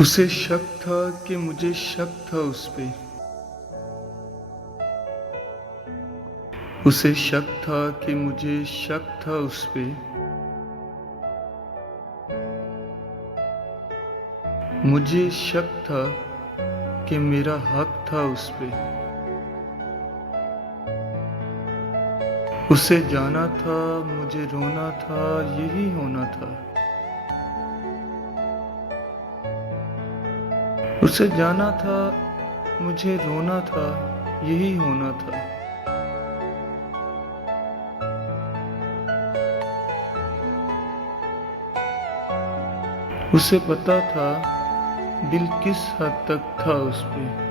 उसे शक था कि मुझे शक था उस पे। उसे शक था कि मुझे शक था उस पे। मुझे शक था कि मेरा हक था उस पे। उसे जाना था, मुझे रोना था, यही होना था। उसे जाना था, मुझे रोना था, यही होना था। उसे पता था दिल किस हद तक था उस पे।